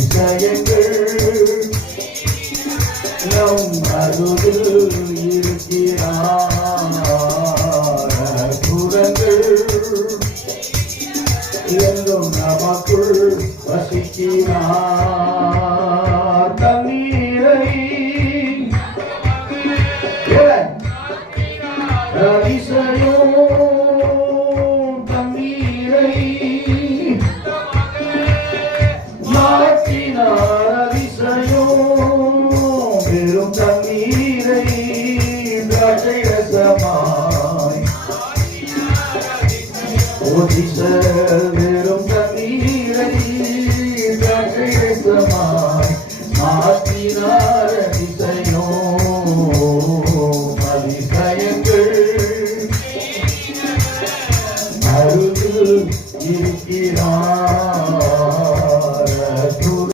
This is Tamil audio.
அதிசயங்கள் நம் அருகில் இருக்கிறார். அற்புதங்கள் என்றும் நமக்குள் வசிக்கிறார். தண்ணீரை அதிசயம் தண்ணீரை மாற்றினார். அதிசயம் வெறும் தண்ணீரை திராட்சை ரசமாய் வெறும் தண்ணீரை திராட்சை ரசமாய் மாற்றினார்.